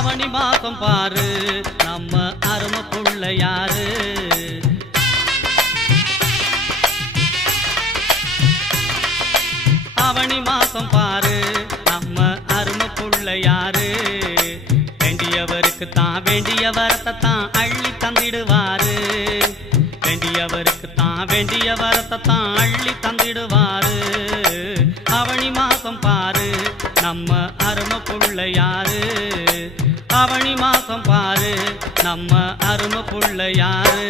ஆவணி மாசம் பாரு நம்ம அருமை புள்ள யாரு. ஆவணி மாசம் பாரு நம்ம அருமை புள்ள யாரு. வேண்டியவருக்கு தான் வேண்டிய வரத்தை தான் அள்ளி தந்திடுவாரு. வேண்டியவருக்கு தான் வேண்டிய வரத்தை தான் அள்ளி தந்திடுவாரு. ஆவணி மாசம் பாரு நம்ம அருமை புள்ள யாரு. ஆவணி மாசம் பாரு நம்ம அருமை புள்ள யாரு.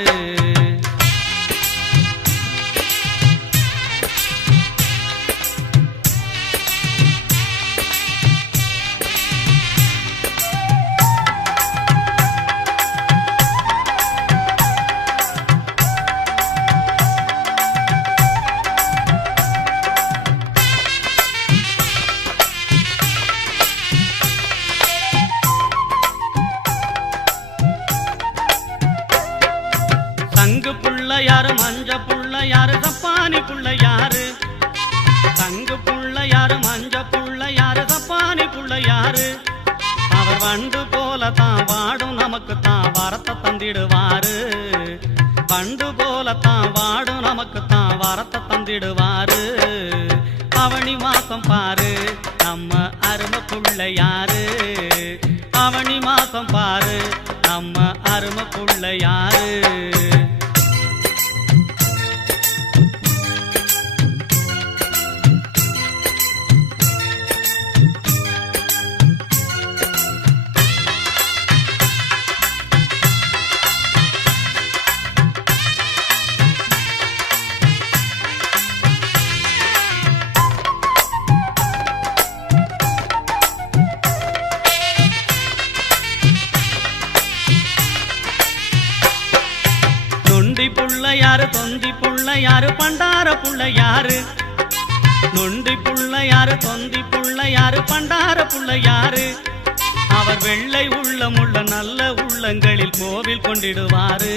தங்கு புள்ள யாரு, மஞ்ச புள்ள யாரு, சப்பானி புள்ள யாரு. தங்கு புள்ள யாரு, மஞ்ச புள்ள யாரு, சப்பானி புள்ள யாரு. அவர் வண்டு போல தான் வாடும் நமக்கு தான் வரத்தை தந்திடுவாரு. வண்டு போல தான் வாடும் நமக்கு தான் வரத்தை தந்திடுவாரு. ஆவணி மாசம் பாரு நம்ம அருமை புள்ள யாரு. ஆவணி மாசம் பாரு நம்ம அருமை புள்ள யாரு. நொண்டி புள்ள யாரு, தொந்தி புள்ள யாரு, பண்டார புள்ள யாரு. நொண்டி புள்ள யாரு, தொந்தி புள்ள யாரு, பண்டார புள்ள யாரு. அவர் வெள்ளை உள்ளமுள்ள நல்ல உள்ளங்களில் கோவில் கொண்டிடுவாரு.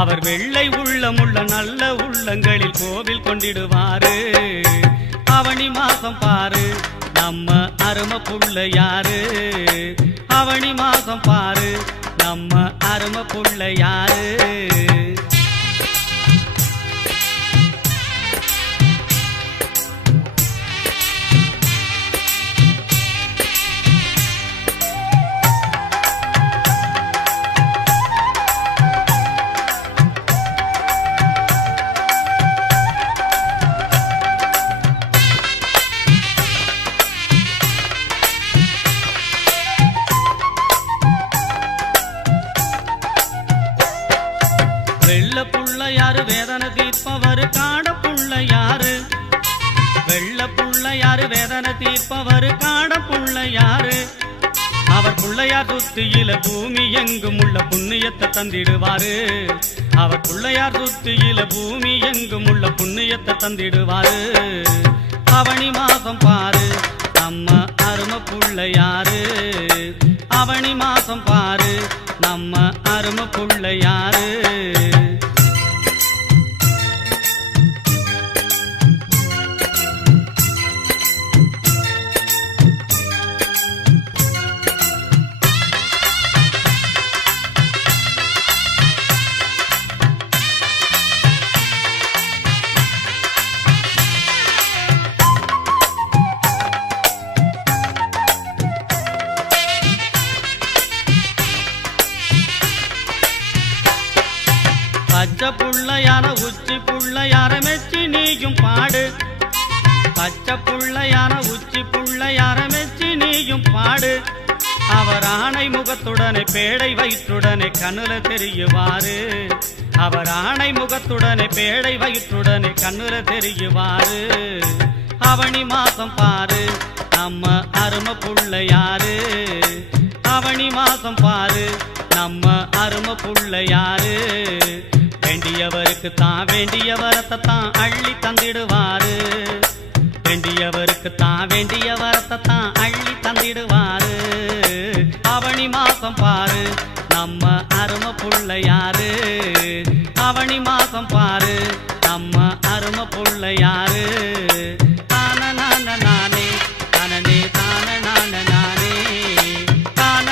அவர் வெள்ளை உள்ளமுள்ள நல்ல உள்ளங்களில் கோவில் கொண்டிடுவாரு. ஆவணி மாசம் பாரு நம்ம அருமை புள்ள யாரு. ஆவணி மாசம் பாரு நம்ம அருமை புள்ள யாரு. வெள்ள புள்ள யாரு, வேதனை தீர்ப்பவர் காட புள்ள யாரு. வெள்ள புள்ள யாரு, வேதனை தீர்ப்பவர் காட புள்ள யாரு. அவர் புள்ளையார் சுத்தியில பூமி எங்கும் உள்ள புண்ணியத்தை தந்திடுவாரு. அவர் புள்ளையார் சுத்தியில பூமி எங்கும் உள்ள புண்ணியத்தை தந்திடுவாரு. ஆவணி மாசம் பாரு நம்ம அருமை புள்ள யாரு. ஆவணி மாசம் பாரு நம்ம அருமை புள்ள யாரு. பச்சை புள்ள யார, உச்சி புள்ள யார, மெச்சி நீயும் பாடு. பச்சை புள்ள யார, உச்சி புள்ள யார, மெச்சி நீயும் பாடு. அவர் ஆணை முகத்துடனே பேடை வயிற்றுடனே கண்ணுல தெரியுவாரு. அவர் ஆணை முகத்துடனே பேடை வயிற்றுடனே கண்ணுல தெரியுவாரு. ஆவணி மாசம் பாரு நம்ம அருமை புள்ள யாரு. ஆவணி மாசம் பாரு நம்ம அருமை புள்ள யாரு. வேண்டியவருக்கு தான் வேண்டிய வரத்தை தான் அள்ளி தந்திடுவாரு. வேண்டியவருக்கு தான் வேண்டிய வரத்தை தான் அள்ளி தந்திடுவாரு. ஆவணி மாசம் பாரு நம்ம அருமை புள்ள யாரு. ஆவணி மாசம் பாரு நம்ம அருமை புள்ள யாரு. தான நானே தானே தான நானே தான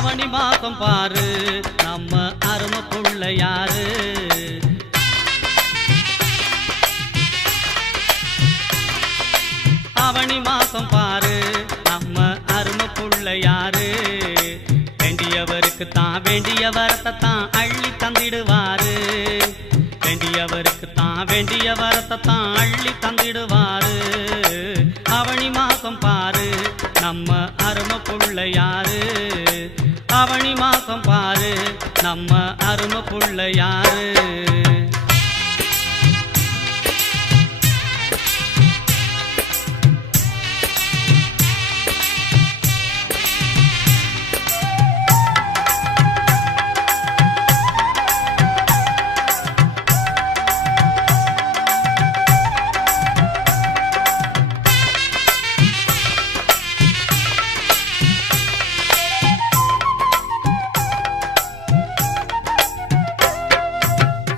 ஆவணி மாசம் பாரு நம்ம அருமை புள்ள யாரு ஆவணி மாசம் பாரு நம்ம அருமை புள்ள யாரு வேண்டியவருக்கு தான் வேண்டிய வரத்தை தான் அள்ளி தந்திடுவாரு வேண்டியவருக்கு தான் வேண்டிய வரத்தை தான் அள்ளி தந்திடுவாரு ஆவணி மாசம் பாரு நம்ம அருமை புள்ள யாரு ஆவணி மாசம் பாரு நம்ம அருமை புள்ள யாரு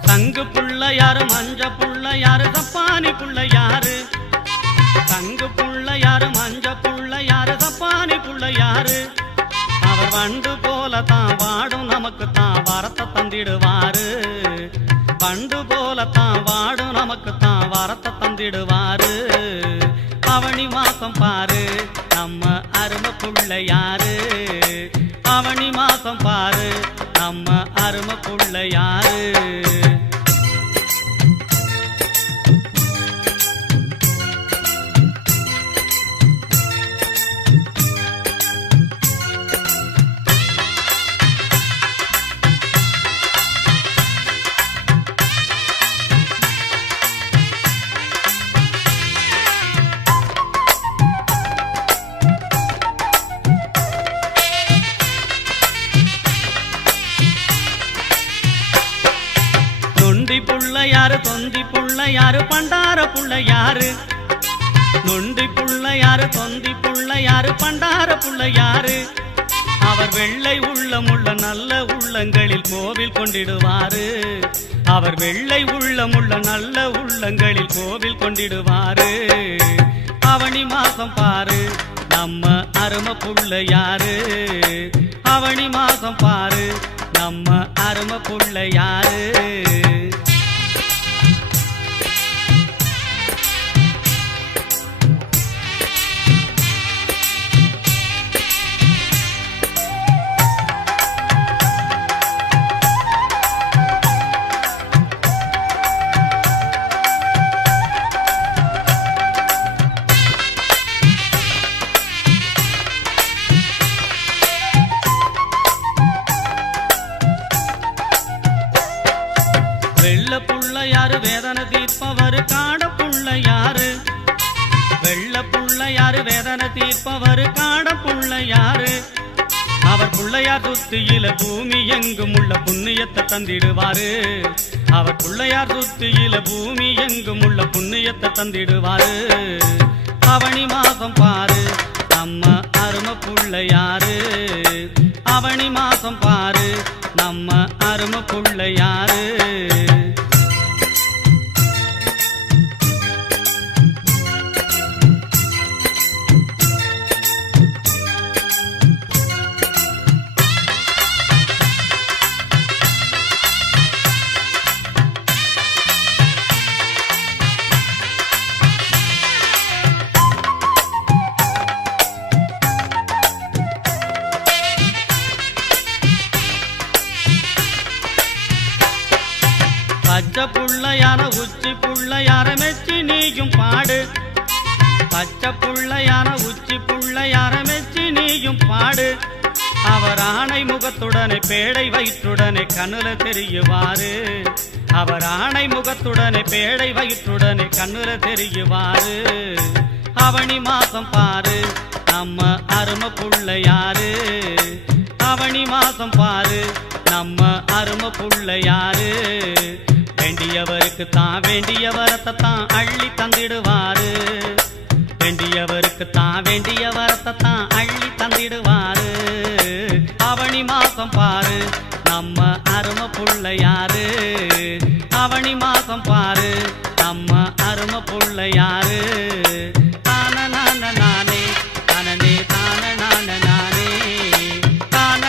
தங்கு புள்ள யாரு மஞ்ச புள்ள யாரு தப்பானி புள்ள யாரு தங்கு புள்ள யாரு மஞ்ச புள்ள யாரு தப்பானி புள்ள யாரு அவர் வண்டு போல தான் வாடும் நமக்கு தான் வரத்தை தந்திடுவாரு வண்டு போல தான் வாடும் நமக்கு தான் வரத்தை தந்திடுவாரு ஆவணி மாசம் பாரு நம்ம அருமை புள்ள யாரு ஆவணி மாசம் பாரு நம்ம அருமை புள்ள யாரு நொண்டி புள்ள யாரு தொந்தி புள்ள யாரு பண்டார புள்ள யாரு நொண்டி புள்ள யாரு தொந்தி புள்ள யாரு பண்டார புள்ள யாரு அவர் வெள்ளை உள்ளமுள்ள நல்ல உள்ளங்களில் கோவில் கொண்டிடுவாரு அவர் வெள்ளை உள்ளமுள்ள நல்ல உள்ளங்களில் கோவில் கொண்டிடுவாரு ஆவணி மாசம் பாரு நம்ம அருமை புள்ள யாரு ஆவணி மாசம் பாரு நம்ம அருமை புள்ள யாரு வெள்ள புள்ள யாரு வேதனை தீர்ப்பவர் காட புள்ள யாரு வெள்ள புள்ள யாரு வேதனை தீர்ப்பவர் காட புள்ள யாரு அவர் புள்ளையார் சுத்தியில பூமி எங்கும் உள்ள புண்ணியத்தை தந்திடுவாரு அவர் புள்ளையார் சுத்தியில பூமி எங்கும் உள்ள புண்ணியத்தை தந்திடுவாரு ஆவணி மாசம் பாரு நம்ம அருமை புள்ள யாரு ஆவணி மாசம் பாரு நம்ம அருமை புள்ள யாரு பச்சை புள்ள யார உச்சி புள்ள யார மெச்சி நீயும் பாடு பச்சை புள்ள யார உச்சி புள்ள யார மெச்சி நீயும் பாடு அவர் ஆணை முகத்துடனே பேடை வயிற்றுடனே கண்ணுல தெரியுவாரு அவர் ஆணை முகத்துடனே பேடை வயிற்றுடனே கண்ணுல தெரியுவாரு ஆவணி மாசம் பாரு நம்ம அருமை புள்ள யாரு ஆவணி மாசம் பாரு நம்ம அருமை புள்ள யாரு வேண்டியவருக்கு தான் வேண்டிய வரத்தை தான் அள்ளி தந்திடுவாரு வேண்டியவருக்கு தான் வேண்டிய வரத்தை தான் அள்ளி தந்திடுவாரு ஆவணி மாசம் பாரு நம்ம அருமை புள்ள யாரு ஆவணி மாசம் பாரு நம்ம அருமை புள்ள யாரு தான நானே தானே தான நானே தான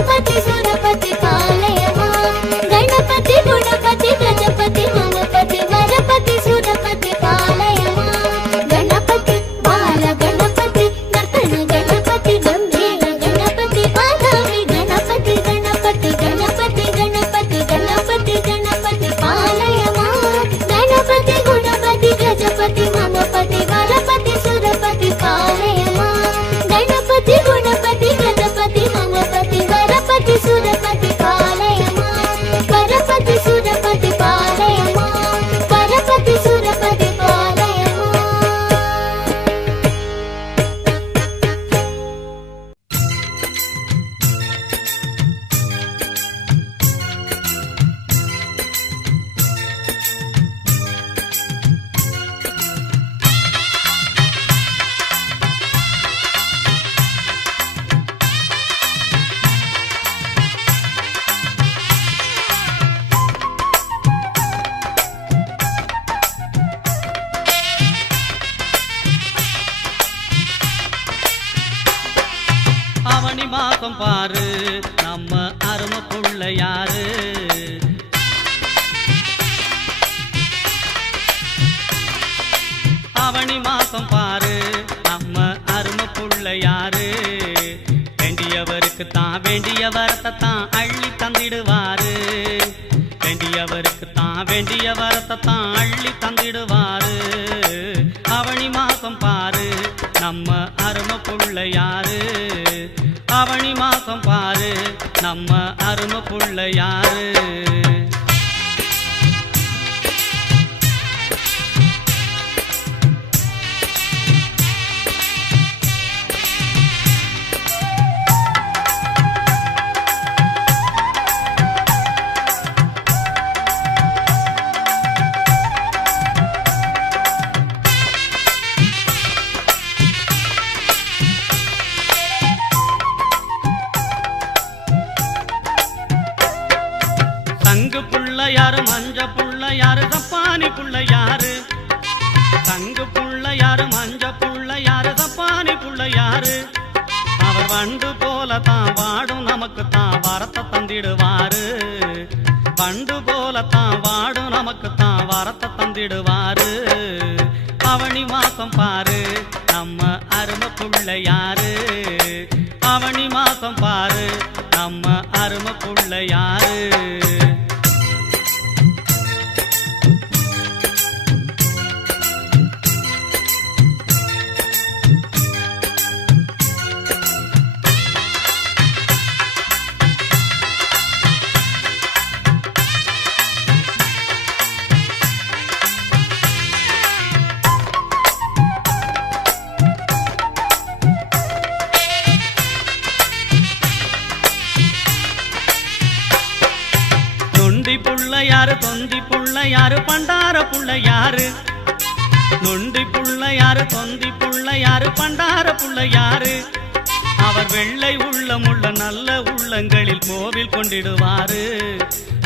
गणपति सुरपति पालयमा गणपति गुणपति गजपति ममपति वरपति सुरपति पालयमा गणपति बाल गणपति नर्तन गणपति गंभीर गणपति आगामी गणपति गणपति गणपति गणपति गणपति गणपति पालयमा गणपति गुणपति गजपति ममपति वरपति सुरपति पालयमा गणपति गुणपति गजपति ममपति वरपति सुरपति पालयमा वरपति सुरपति पालयमा वरपति सुरपति पालयमा। அவனி மாசம் பாரு நம்ம அருமை புள்ள யாரு அவனி மாசம் பாரு நம்ம அருமை புள்ள யாரு வேண்டியவருக்கு தான் வேண்டிய வரத்தை தான் அள்ளி தந்திடுவாரு வேண்டியவருக்கு தான் வேண்டிய வரத்தை தான் அள்ளி தந்திடுவாரு அவனி மாசம் பாரு நம்ம அருமை புள்ள யாரு அவனி மாசம் பாரு நம்ம அருமை புள்ள யாரு தங்கு புள்ள யாரு மஞ்ச புள்ள யாரு தப்பானி புள்ள யாரு தங்கு புள்ள யாரு மஞ்ச புள்ள யாரு தப்பானி புள்ள யாரு அவர் வண்டு போல தான் வாடும் நமக்கு தான் வரத்தை தந்திடுவாரு வண்டு போல தான் வாடும் நமக்கு தான் வரத்தை தந்திடுவாரு அவனி மாசம் பாரு நம்ம அருமை புள்ள யாரு அவனி மாசம் பாரு நம்ம அருமை புள்ள யாரு நொண்டி புள்ள யாரு தொந்தி புள்ள யாரு பண்டார புள்ள யாரு நொண்டி புள்ள யாரு தொந்தி புள்ள யாரு பண்டார புள்ள யாரு அவர் வெள்ளை உள்ளமுள்ள நல்ல உள்ளங்களில் கோவில் கொண்டிடுவாரு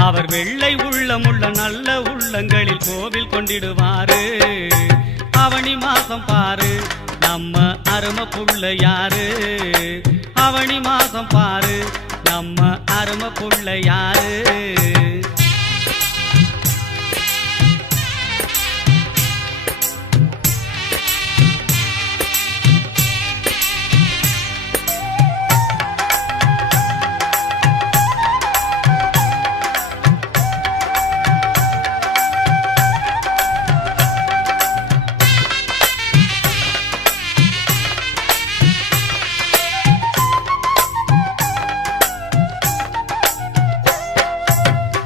அவர் வெள்ளை உள்ளமுள்ள நல்ல உள்ளங்களில் கோவில் கொண்டிடுவாரு அவனி மாசம் பாரு நம்ம அருமை புள்ள யாரு அவனி மாசம் பாரு நம்ம அருமை புள்ள யாரு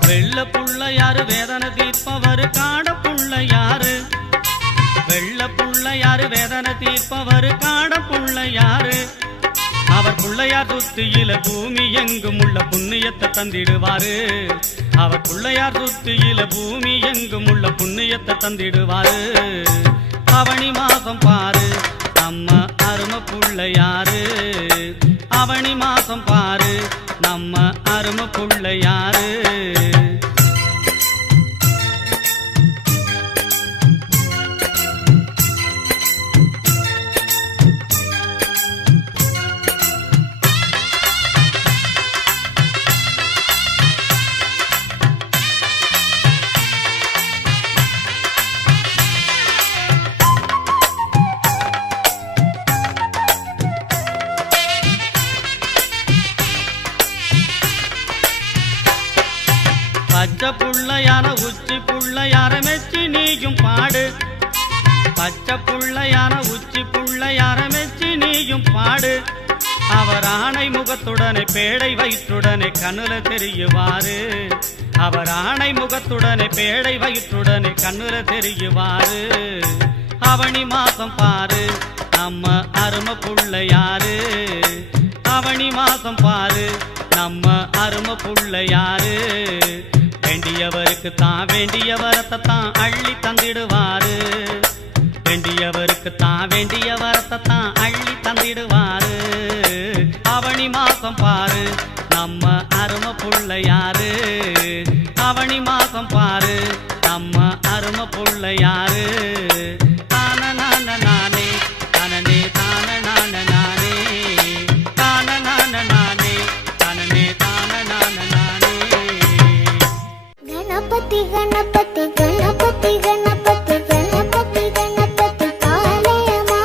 வெள்ள புள்ள யாரு வேதனை தீர்ப்பவர் காட புள்ள யாரு வெள்ள புள்ள யாரு வேதனை தீர்ப்பவர் காட புள்ள யாரு அவர் புள்ளையார் சுத்தியில பூமி எங்கும் உள்ள புண்ணியத்தை தந்திடுவாரு அவர் புள்ளையார் சுத்தியில பூமி எங்கும் உள்ள புண்ணியத்தை தந்திடுவாரு அவனி மாசம் பாரு நம்ம அருமை புள்ள யாரு அவனி மாசம் பாரு நம்ம அருமை புள்ள யாரு பச்சை புள்ளையான உச்சி புள்ளையார மெச்சி நீயும் பாடு பச்சை புள்ளையான உச்சி புள்ளையார மெச்சி நீயும் பாடு அவர் ஆணை முகத்துடனே பேடை வயிற்றுடனே கண்ணுல தெரியுவாரு அவர் ஆணை முகத்துடனே பேடை வயிற்றுடனே கண்ணுல தெரியுவாரு அவனி மாசம் பாரு நம்ம அருமை புள்ளையாரு அவனி மாசம் பாரு நம்ம அருமை புள்ளையாரு வேண்டியவருக்கு தான் வேண்டிய வரத்தை தான் அள்ளி தந்திடுவாரு வேண்டியவருக்கு தான் வேண்டிய வரத்தை தான் அள்ளி தந்திடுவாரு அவனி மாசம் பாரு நம்ம அருமை புள்ளையாரு அவனி மாசம் பாரு நம்ம அருமை புள்ளையாரு தான நான நானே தனனே தான நான நானே தான நான நானே தனனே தான நான நானே गणपति गणपति गणपति गणपति गणपति गणपति पालयमा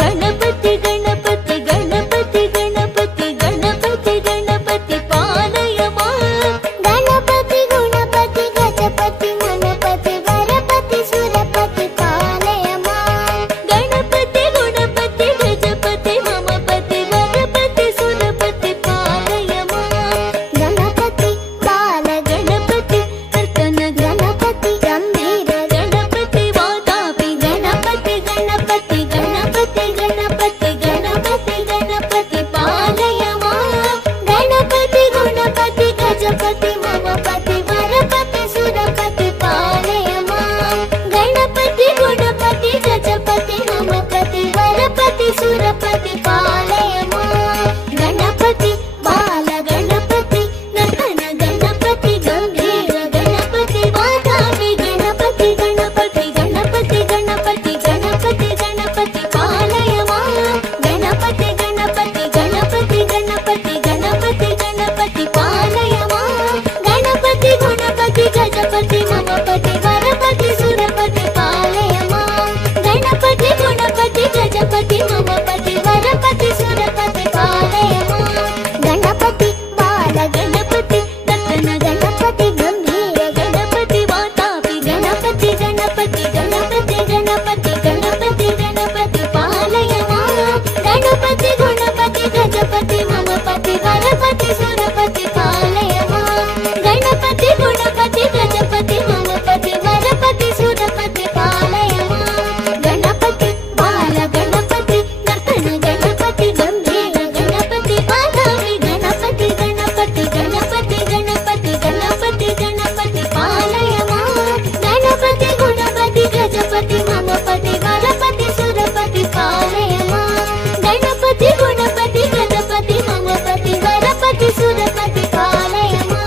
गणपति गणपति गणपति गणपति गणपति गणपति पालयमा गणपति गुणपति गजपति मनपति वरपति सुरपति पालयमा गणपति गुणपति गजपति ममपति वरपति सुरपति पालयमा गणपति बाल गणपति नर्तन गणपति गंभीर गणपति वातापि गणपति गणपति गणपति गणपति गणपति गणपति पालयमा गणपति गुणपति गजपति ममपति वरपति सुरपति पालयमा गणपति गुणपति गजपति ममपति वरपति सुरपति पालयमा गणपति बाल गणपति नर्तन गणपति गंभीर गणपति वातापि गणपति गणपति गणपति गणपति गणपति गणपति पालयमा गणपति गणपति गणपति गणपति गणपति गणपति पालयमा गणपति गुणपति गजपति ममपति वरपति सुरपति पालयमा गणपति गुणपति गजपति ममपति वरपति सुरपति पालयमा गणपति बाल गणपति नर्तन गणपति गंभीर गणपति वातापि गणपति गणपति गणपति गणपति गणपति गणपति पालयमा गणपति गुणपति गजपति ममपति वरपति सुरपति पालयमा गणपति गुणपति गजपति ममपति वरपति सुरपति पालयमा गणपति बाल गणपति नर्तन गणपति गंभीर गणपति वातापि गणपति गणपति गणपति गणपति गणपति गणपति पालयमा गणपति गुणपति गजपति ममपति वरपति सुरपति पालयमा गणपति गुणपति गजपति ममपति वरपति सुरपति पालयमा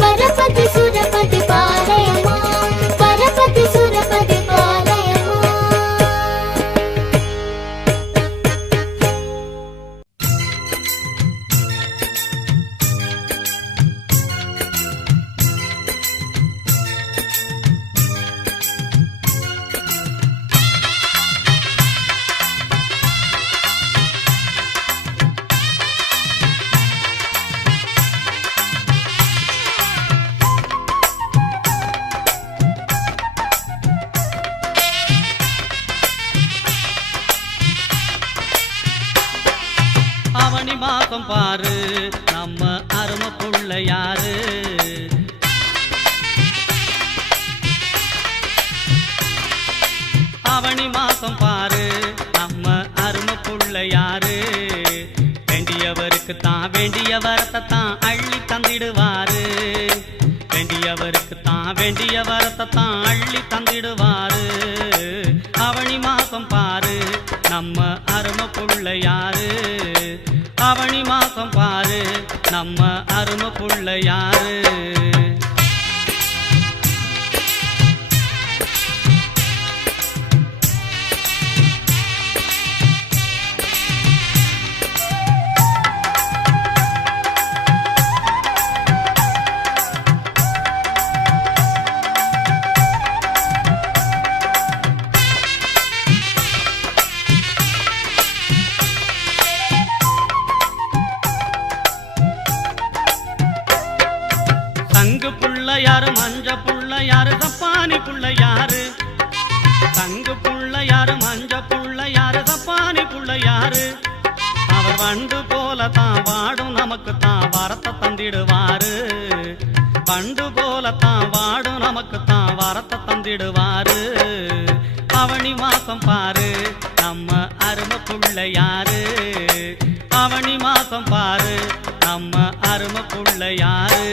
वरपति सुरपति पालयमा वरपति सुरपति पालयमा அவனி மாசம் பாரு நம்ம அருமை புள்ளையாரு அவனி மாசம் பாரு நம்ம அருமை புள்ளையாரு வேண்டியவருக்கு தான் வேண்டிய வரத்தை தான் அள்ளி தந்திடுவாரு வேண்டியவருக்கு தான் வேண்டிய வரத்தை தான் அள்ளி தந்திடுவாரு அவனி மாசம் பாரு நம்ம அருமை புள்ளையாரு அவனி மாசம் பாரு நம்ம அருமை புள்ளையாரு சங்கு புள்ளையாரு மஞ்ச புள்ளையாரு சப்பானி புள்ளையாரு தங்கு புள்ளையாரு மஞ்ச புள்ளையாரு சப்பானி புள்ளையாரு அவர் வண்டு போல தான் வாடும் நமக்கு தான் வரத்தை தந்திடுவாரு வண்டு போல தான் வாடும் நமக்கு தான் வரத்தை தந்திடுவாரு அவனி மாசம் பாரு நம்ம அருமை புள்ளையாரு அவனி மாசம் பாரு நம்ம அருமை புள்ளையாரு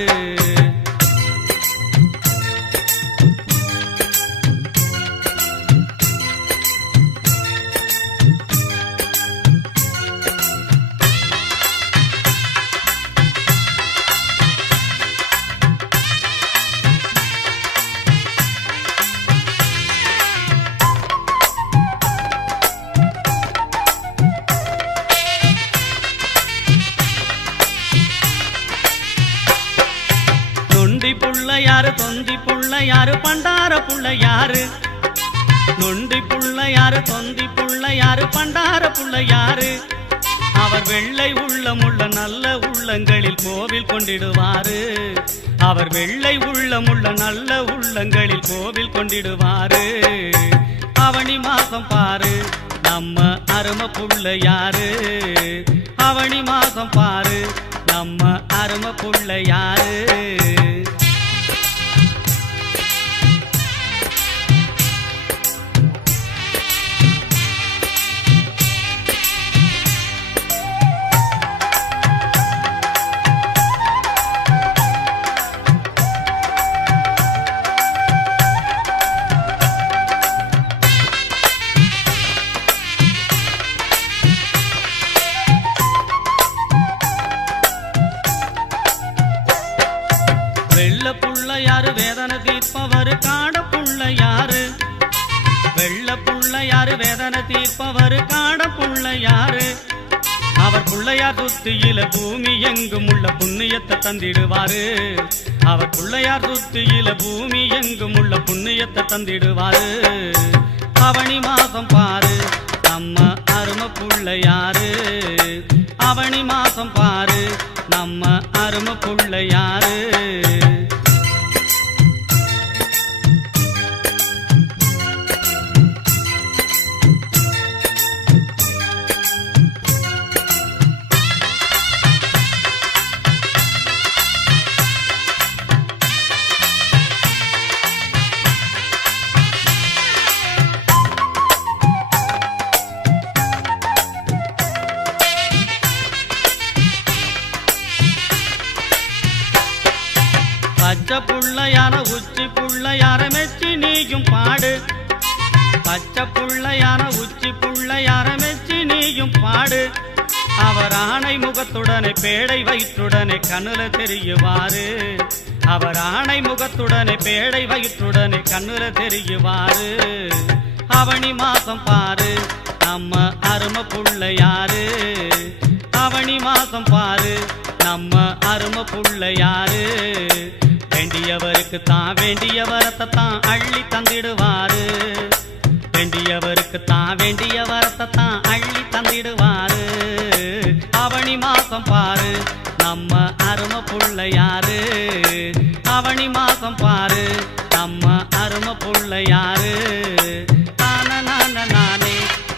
புள்ளையாரு தொந்தி புள்ளையாரு பண்டார புள்ளையாரு நொண்டி புள்ளையாரு தொந்தி புள்ளையாரு பண்டார புள்ளையாரு அவர் வெள்ளை உள்ளமுள்ள நல்ல உள்ளங்களில் கோவில் கொண்டிடுவாரு அவர் வெள்ளை உள்ளமுள்ள நல்ல உள்ளங்களில் கோவில் கொண்டிடுவாரு அவனி மாசம் பாரு நம்ம அருமை புள்ளையாரு அவனி மாசம் பாரு நம்ம அருமை புள்ளையாரு வெள்ள புள்ளையாரு வேதனை தீர்ப்பவர் காட புள்ளையாரு வெள்ள புள்ளையாரு வேதனை தீர்ப்பவர் காட புள்ளையாரு அவர் புள்ளையார் சுத்தியில பூமி எங்கும் உள்ள புண்ணியத்தை தந்திடுவாரு அவர் புள்ளையார் சுத்தியில பூமி எங்கும் உள்ள புண்ணியத்தை தந்திடுவாரு அவனி மாசம் பாரு நம்ம அருமை புள்ளையாரு அவனி மாசம் பாரு நம்ம அருமை புள்ளையாரு பச்சை புள்ளையார உச்சி புள்ளையார மெச்சி நீயும் பாடு பச்சை புள்ளையார உச்சி புள்ளையார மெச்சி நீயும் பாடு அவர் ஆணை முகத்துடனே பேடை வயிற்றுடனே கண்ணுல தெரியுவாரு அவர் ஆணை முகத்துடனே பேடை வயிற்றுடனே கண்ணுல தெரியுவாரு அவனி மாசம் பாரு நம்ம அருமை புள்ளையாரு அவனி மாசம் பாரு நம்ம அருமை புள்ளையாரு வேண்டியவருக்கு தான் வேண்டிய வரத்தை தான் அள்ளி தந்திடுவாரு வேண்டியவருக்கு தான் வேண்டிய வரத்தை தான் அள்ளி தந்திடுவாரு அவனி மாசம் பாரு நம்ம அருமை புள்ளையாரு அவனி மாசம் பாரு நம்ம அருமை புள்ளையாரு தான நான நானே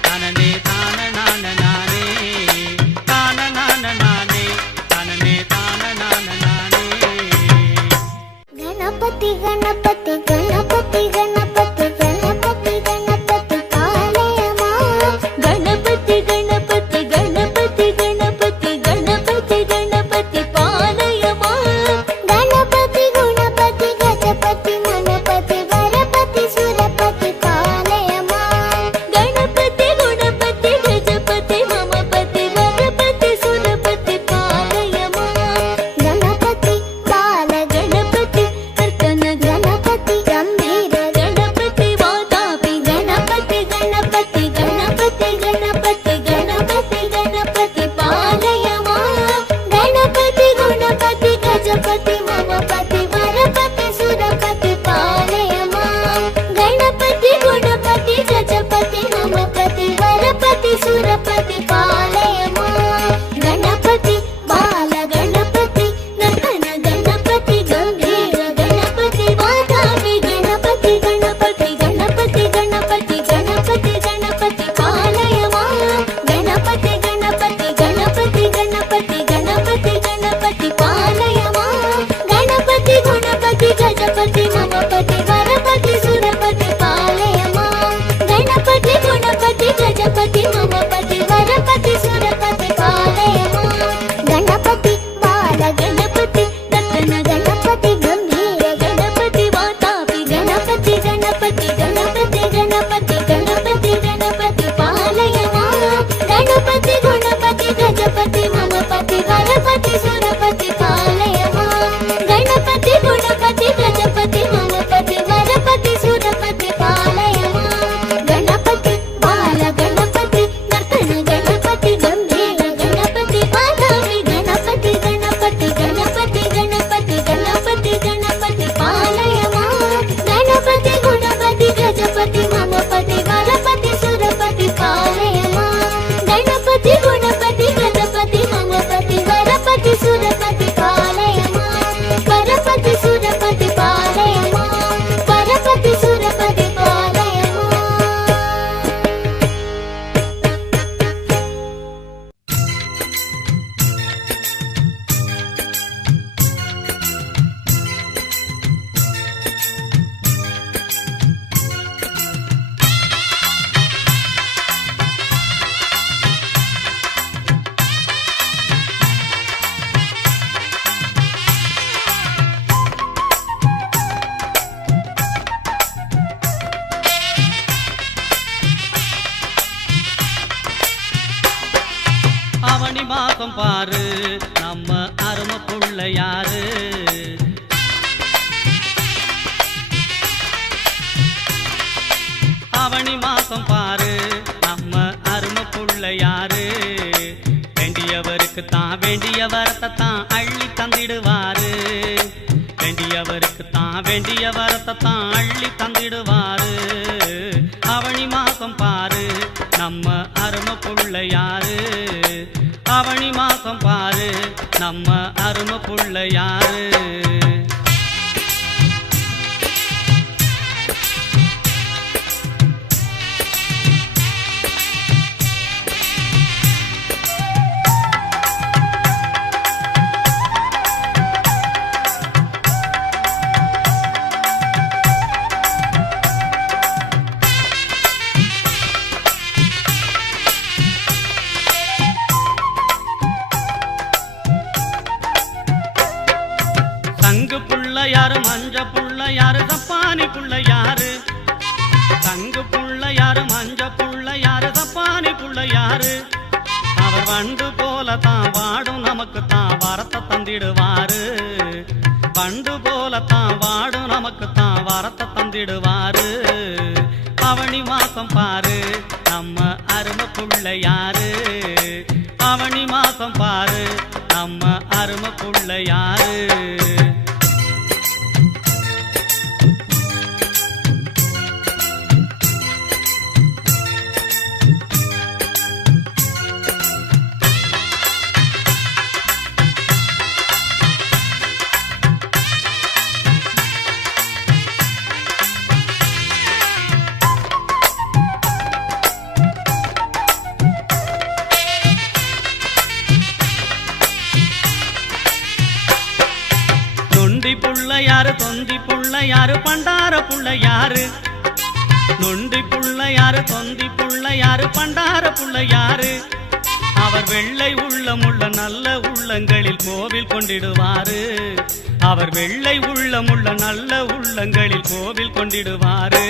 தனனே தான நான நானே தான நான நானே தனனே தான நான நானே गणपति गणपति गणपति गणपति गणपति गणपति पालयमा गणपति गणपति गणपति गणपति गणपति गणपति पालयमा गणपति गुणपति गजपति मनपति वरपति सुरपति पालयमा गणपति गुणपति गजपति ममपति वरपति सुरपति पालयमा गणपति बाल गणपति गणपति பாலயமா கணபதி குணபதி கஜபதி மமபதி வரபதி சுரபதி பாலயமா கணபதி குணபதி கஜபதி மமபதி வரபதி சுரபதி பாலயமா கணபதி பால கணபதி ரத்தன கணபதி கம்பீர கணபதி வாதாபி கணபதி கணபதி கணபதி கணபதி கணபதி கணபதி பாலயமா கணபதி குணபதி கஜபதி மமபதி வரபதி சுரபதி பாலயமா கணபதி குணபதி கஜபதி மமபதி வரபதி சுரபதி பாலயமா கணபதி பால கணபதி நர்த்தன கணபதி கம்பீர கணபதி வாதாபி கணபதி கணபதி கணபதி கணபதி கணபதி கணபதி பாலயமா கணபதி குணபதி கஜபதி மமபதி வரபதி சுரபதி பாலயமா கணபதி குணபதி கஜபதி மமபதி வரபதி சுரபதி பாலயமா வரபதி சுரபதி பாலயமா வரபதி சுரபதி பாலயமா. அவனி மாசம் பாரு நம்ம அருமை புள்ள யாரு அவனி மாசம் பாரு நம்ம அருமை புள்ள யாரு வேண்டியவருக்கு தான் வேண்டிய வரத்தை தான் அள்ளி தந்திடுவாரு வேண்டியவருக்கு தான் வேண்டிய வரத்தை தான் அள்ளி தந்திடுவாரு அவனி மாசம் பாரு நம்ம அருமை புள்ள யாரு அவனி மாசம் பாரு நம்ம அருமை புள்ள யாரு தங்கு புள்ள யாரு மஞ்ச புள்ள யாரு தப்பானி புள்ள யாரு தங்கு புள்ள யாரு மஞ்ச புள்ள யாரு தப்பானி புள்ள யாரு அவர் வண்டு போல தான் வாடும் நமக்கு தான் வரத்தை தந்திடுவாரு வண்டு போல தான் வாடும் நமக்கு தான் வரத்தை தந்திடுவாரு அவனி மாசம் பாரு நம்ம அருமை புள்ள யாரு அவனி மாசம் பாரு நம்ம அருமை புள்ள யாரு நொண்டி புள்ள யாரு தொந்தி புள்ள யாரு பண்டார புள்ள யாரு நொண்டி புள்ள யாரு தொந்தி புள்ள யாரு பண்டார புள்ள யாரு அவர் வெள்ளை உள்ளமுள்ள நல்ல உள்ளங்களில் கோவில் கொண்டிடுவாரு அவர் வெள்ளை உள்ளமுள்ள நல்ல உள்ளங்களில் கோவில் கொண்டிடுவாரு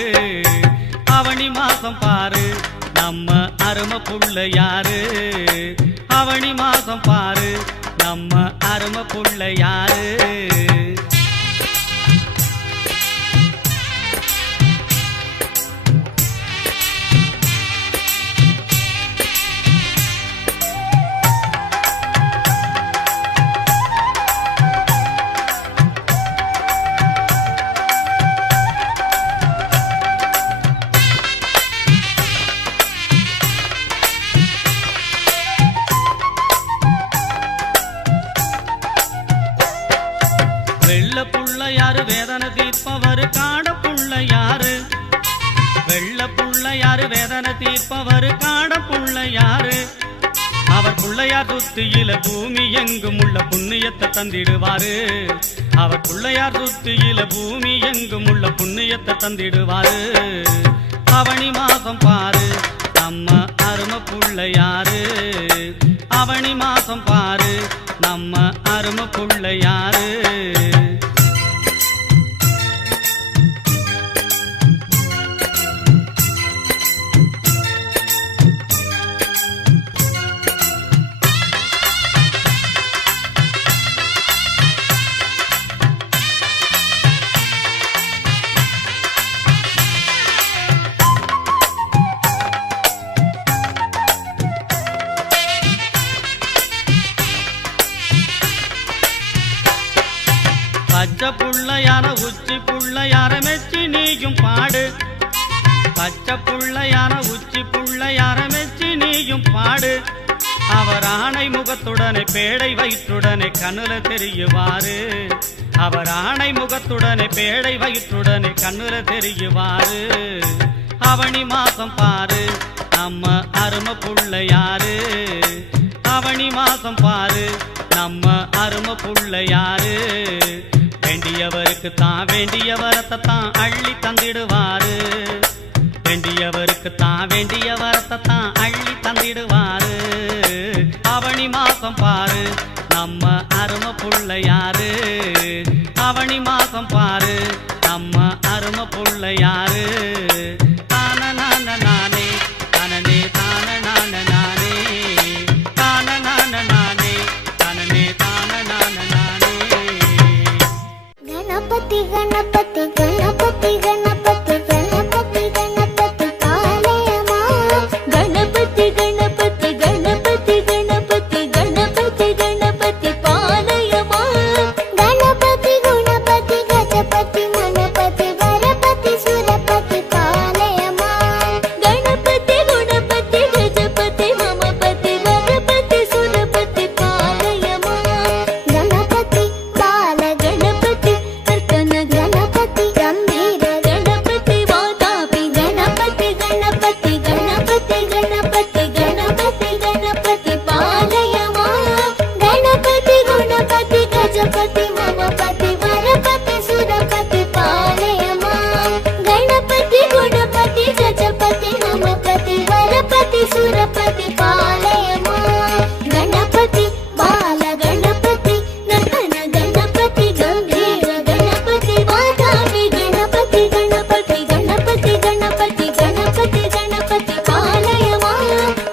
அவனி மாசம் பாரு நம்ம அருமை புள்ள யாரு அவனி மாசம் பாரு நம்ம அருமை புள்ள யாரு வெள்ள புள்ள யாரு வேதனை தீர்ப்பவர் காட புள்ள யாரு வெள்ள புள்ள யாரு வேதனை தீர்ப்பவர் காட புள்ள யாரு அவர் பிள்ளையார் சுத்தியில பூமி எங்கும் உள்ள புண்ணியத்தை தந்திடுவாரு. அவர் பிள்ளையார் சுத்தியில பூமி எங்கும் உள்ள புண்ணியத்தை தந்திடுவாரு. அவனி மாசம் பாரு நம்ம அருமை பிள்ளையாரு. அவனி மாசம் பாரு நம்ம அருமை பிள்ளையாரு. பச்சை புள்ளையார உச்சி புள்ளையார மெச்சி நீயும் பாடு. பச்சை புள்ளையார உச்சி புள்ளையார மெச்சி நீயும் பாடு. அவர் ஆணை முகத்துடனே பேடை வயிற்றுடனே கண்ணுல தெரியுவாரு. அவர் ஆணை முகத்துடனே பேடை வயிற்றுடனே கண்ணுல தெரியுவாரு. அவனி மாசம் பாரு நம்ம அருமை புள்ளையாரு. அவனி மாசம் பாரு நம்ம அருமை புள்ளையாரு. வேண்டியவருக்கு தான் வேண்டிய வரத்தை தான் அள்ளி தந்திடுவாரு. வேண்டியவருக்கு தான் வேண்டிய வரத்தை தான் அள்ளி தந்திடுவாரு. அவனி மாசம் பாரு நம்ம அருமை புள்ளையாரு. அவனி மாசம் பாரு நம்ம அருமை புள்ளையாரு. தான நான நானே தனனே தான நான நானே தான நான நானே தனனே தான நான நானே. गणपति गणपति गणपति गणपति गणपति गणपति पालयमा. गणपति गणपति गणपति गणपति गणपति गणपति पालयमा. गणपति गुणपति गजपति मनपति वरपति सुरपति पालयमा. गणपति गुणपति गजपति ममपति वरपति सुरपति पालयमा. गणपति बाल गणपति नर्तन गणपति गंभीर गणपति वातापि गणपति गणपति गणपति गणपति गणपति गणपति पालयमा. गणपति गुणपति गजपति ममपति वरपति सुरपति पालयमा. गणपति गुणपति गजपति ममपति वरपति सुरपति पालयमा. गणपति बाल गणपति नर्तन गणपति गंभीर गणपति वातापि गणपति गणपति गणपति गणपति गणपति गणपति पालयमा.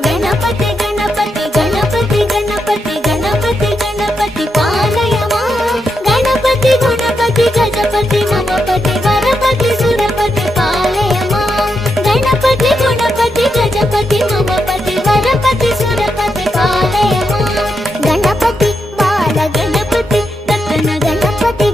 गणपति गणपति गणपति गणपति गणपति गणपति पालयमा. गणपति गुणपति गजपति ममपति वरपति सुरपति पालयमा. गणपति गुणपति गजपति ममपति वरपति सुरपति पालयमा. गणपति बाल गणपति नर्तन गणपति